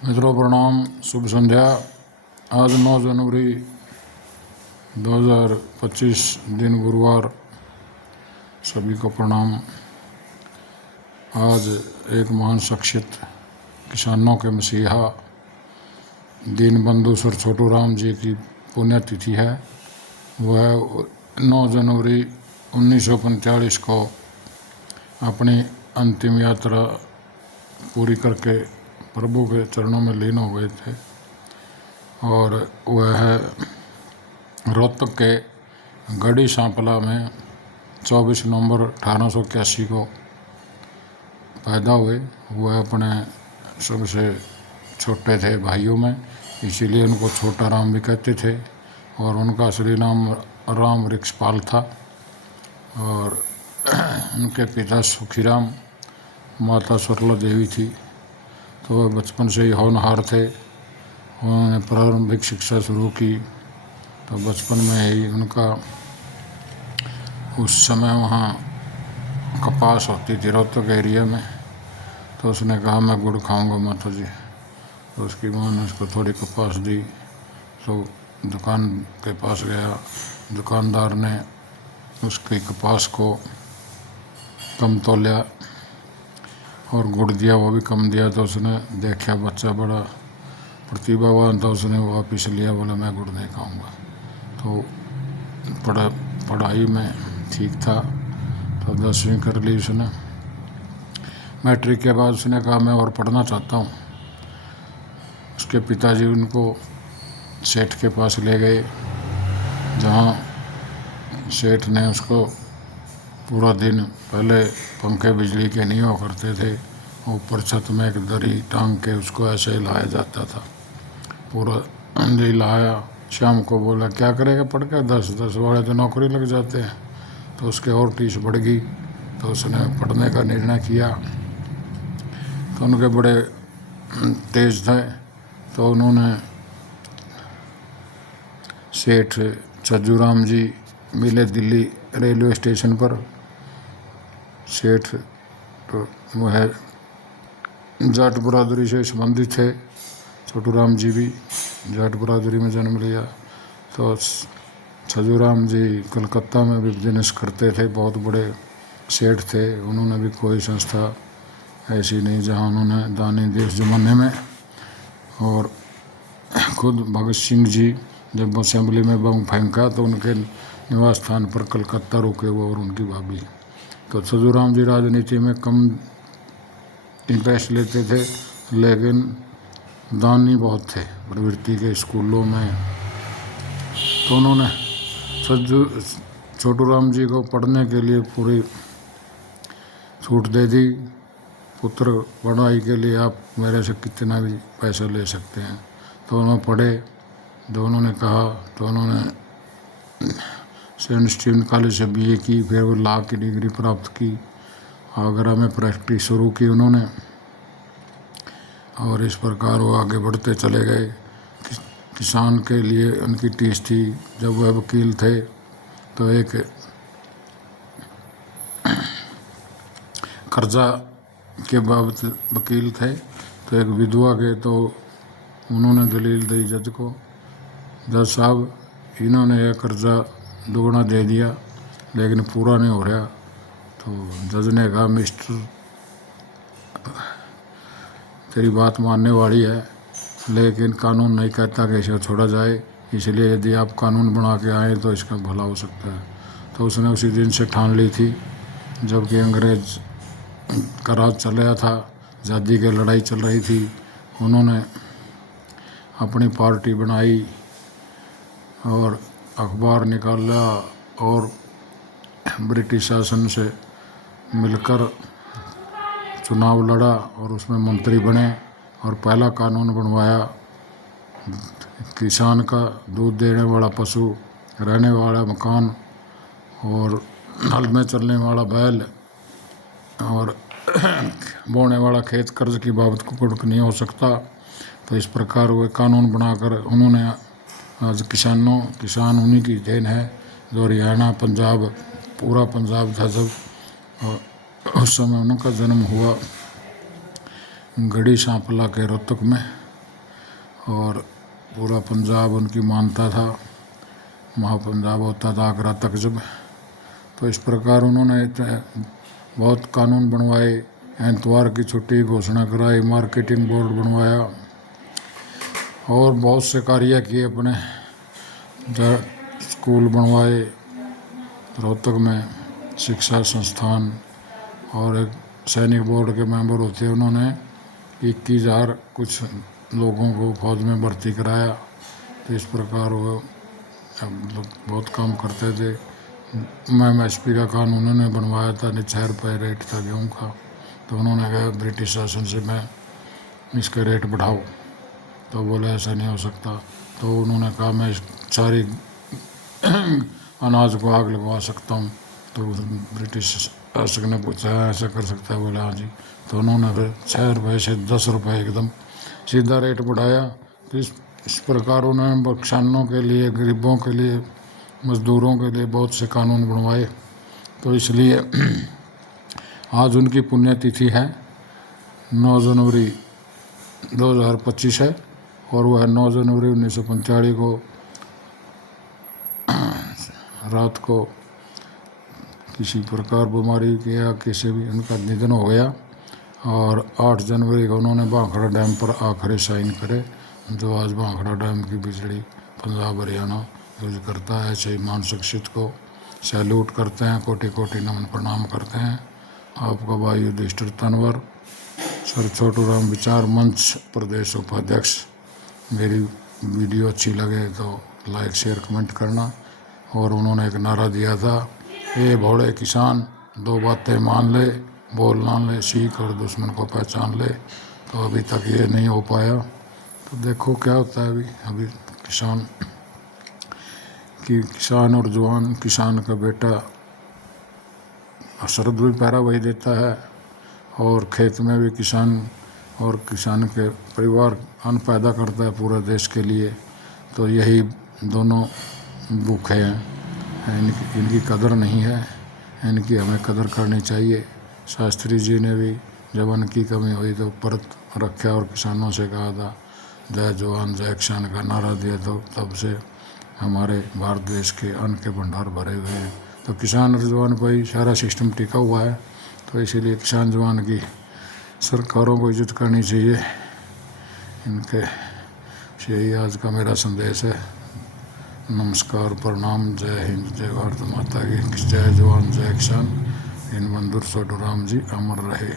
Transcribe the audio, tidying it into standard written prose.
मित्रों प्रणाम, शुभ संध्या। आज 9 जनवरी 2025 दिन गुरुवार। सभी को प्रणाम। आज एक महान शख्सियत, किसानों के मसीहा दीनबंधु सर छोटू राम जी की पुण्यतिथि है। वह 9 जनवरी 1945 को अपनी अंतिम यात्रा पूरी करके प्रभु के चरणों में लीन हो गए थे। और वह रोहतक के गढ़ी सांपला में 24 नवंबर 1881 को पैदा हुए। वह अपने सबसे छोटे थे भाइयों में, इसीलिए उनको छोटा राम भी कहते थे। और उनका असली नाम राम वृक्षपाल था। और उनके पिता सुखीराम, माता सरला देवी थी। तो वह बचपन से ही होनहार थे। उन्होंने प्रारंभिक शिक्षा शुरू की तो बचपन में ही उनका, उस समय वहाँ कपास होती थी रोहतक एरिया में। तो उसने कहा मैं गुड़ खाऊंगा माता जी। तो उसकी माँ ने उसको थोड़ी कपास दी। तो दुकान के पास गया, दुकानदार ने उसकी कपास को कम तोला और गुड़ दिया, वो भी कम दिया। तो उसने देखा बच्चा बड़ा प्रतिभावान था, उसने वापस लिया, बोला मैं गुड़ नहीं खाऊंगा। तो पढ़ाई में ठीक था, तो 10वीं कर ली उसने। मैट्रिक के बाद उसने कहा मैं और पढ़ना चाहता हूँ। उसके पिताजी उनको सेठ के पास ले गए, जहाँ सेठ ने उसको पूरा दिन, पहले पंखे बिजली के नहीं हुआ करते थे, ऊपर छत में एक दरी टांग के उसको ऐसे हिलाया जाता था। पूरा हिलाया। शाम को बोला क्या करेगा पढ़ के, 10 वाले तो नौकरी लग जाते हैं। तो उसके और टीस बढ़ गई। तो उसने पढ़ने का निर्णय किया। तो उनके बड़े तेज थे। तो उन्होंने सेठ छज्जूराम जी मिले दिल्ली रेलवे स्टेशन पर। सेठ तो वह जाट बरादरी से संबंधित थे। छोटू राम जी भी जाट बरादरी में जन्म लिया। तो छज्जूराम जी कलकत्ता में भी बिजनेस करते थे, बहुत बड़े सेठ थे। उन्होंने भी कोई संस्था ऐसी नहीं जहां उन्होंने दान दी उस जमाने में। और खुद भगत सिंह जी जब असेंबली में बम फेंका तो उनके निवास स्थान पर कलकत्ता रुके वो और उनकी भाभी। तो छज्जूराम जी राजनीति में कम इंटरेस्ट लेते थे, लेकिन दानी बहुत थे प्रवृत्ति के स्कूलों में। तो उन्होंने छोटू राम जी को पढ़ने के लिए पूरी छूट दे दी। पुत्र पढ़ाई के लिए आप मेरे से कितना भी पैसा ले सकते हैं। तो उन्होंने पढ़े। दोनों ने कहा तो उन्होंने सेंट स्टीवन कॉलेज से बीए की, फिर वो लॉ की डिग्री प्राप्त की। आगरा में प्रैक्टिस शुरू की उन्होंने। और इस प्रकार वो आगे बढ़ते चले गए। किसान के लिए उनकी टीस थी। जब वह वकील थे तो एक कर्जा के बाबत वकील थे, तो एक विधवा के, तो उन्होंने दलील दी जज को, जज साहब इन्होंने यह कर्जा दोगुना दे दिया लेकिन पूरा नहीं हो रहा। तो जज ने कहा मिस्टर तेरी बात मानने वाली है, लेकिन कानून नहीं कहता कि इसे छोड़ा जाए, इसलिए यदि आप कानून बना के आए तो इसका भला हो सकता है। तो उसने उसी दिन से ठान ली थी, जबकि अंग्रेज का राज चल रहा था, आज़ादी की लड़ाई चल रही थी। उन्होंने अपनी पार्टी बनाई और अखबार निकाला और ब्रिटिश शासन से मिलकर चुनाव लड़ा और उसमें मंत्री बने। और पहला कानून बनवाया, किसान का दूध देने वाला पशु, रहने वाला मकान और हल में चलने वाला बैल और बोने वाला खेत कर्ज की बाबत को कुछ नहीं हो सकता। तो इस प्रकार वे कानून बनाकर उन्होंने आज किसान उन्हीं की देन है। जो हरियाणा, पंजाब, पूरा पंजाब था जब उस समय उनका जन्म हुआ गढ़ी सांपला के रोहतक में। और पूरा पंजाब उनकी मानता था, महापंजाब होता था आगरा तक जब। तो इस प्रकार उन्होंने बहुत कानून बनवाए, एतवार की छुट्टी घोषणा कराई, मार्केटिंग बोर्ड बनवाया और बहुत से कार्य किए अपने। स्कूल बनवाए रोहतक में, शिक्षा संस्थान, और एक सैनिक बोर्ड के मेंबर होते उन्होंने 21,000 कुछ लोगों को फौज में भर्ती कराया। तो इस प्रकार वो बहुत काम करते थे। MSP का कानून उन्होंने बनवाया था, 6 रुपये रेट था गेहूँ का। तो उन्होंने कहा ब्रिटिश शासन से मैं इसके रेट बढ़ाओ, तो बोले ऐसा नहीं हो सकता। तो उन्होंने कहा मैं सारी अनाज को आग लगवा सकता हूँ। तो ब्रिटिश शासक ने पूछा ऐसा कर सकता है, बोले हाँ जी। तो उन्होंने फिर 6 रुपये से 10 रुपये एकदम सीधा रेट बढ़ाया। तो इस प्रकार उन्होंने किसानों के लिए, गरीबों के लिए, मजदूरों के लिए बहुत से कानून बनवाए। तो इसलिए आज उनकी पुण्यतिथि है, 9 जनवरी 2025 है। और वह 9 जनवरी 1945 को रात को किसी प्रकार बीमारी या किसी भी उनका निधन हो गया। और 8 जनवरी को उन्होंने भाखड़ा डैम पर आखिरी साइन करे, जो आज भाखड़ा डैम की बिजली पंजाब हरियाणा यूज करता है। ऐसे ही मान शख्सियत को सैल्यूट करते हैं, कोटि कोटि नमन प्रणाम करते हैं। आपका भाई युधिष्ठिर तंवर, सर छोटू राम विचार मंच प्रदेश उपाध्यक्ष। मेरी वीडियो अच्छी लगे तो लाइक शेयर कमेंट करना। और उन्होंने एक नारा दिया था, ए भोले किसान, 2 बातें मान ले, बोल ना ले, सीख और दुश्मन को पहचान ले। तो अभी तक ये नहीं हो पाया। तो देखो क्या होता है अभी किसान और जवान, किसान का बेटा शरद भी पहरा वही देता है, और खेत में भी किसान और किसान के परिवार अन्न पैदा करता है पूरे देश के लिए। तो यही दोनों भूखे हैं, इनकी कदर नहीं है, इनकी हमें कदर करनी चाहिए। शास्त्री जी ने भी जब अन्न की कमी हुई तो व्रत रखा और किसानों से कहा था जय जवान जय किसान का नारा दिया। तो तब से हमारे भारत देश के अन्न के भंडार भरे हुए हैं। तो किसान और जवान पर ही सारा सिस्टम टिका हुआ है। तो इसीलिए किसान जवान की सरकारों को इज्जत करनी चाहिए। इनके यही आज का मेरा संदेश है। नमस्कार, प्रणाम, जय हिंद, जय भारत माता की, जय जवान जय किसान। इन बंधु छोटू राम जी अमर रहे।